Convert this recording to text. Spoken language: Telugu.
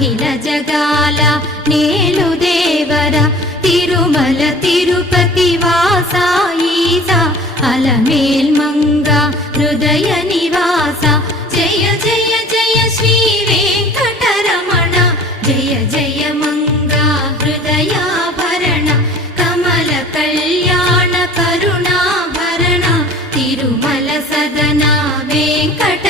అఖిల జగాల నేలు దేవర తిరుమల తిరుపతి వాస ఈస అలమేల్ మంగ హృదయ నివాస జయ జయ జయ శ్రీ వెంకటరమణ జయ జయ మంగ హృదయాభరణ కమల కళ్యాణ కరుణాభరణ తిరుమల సదన వెంకట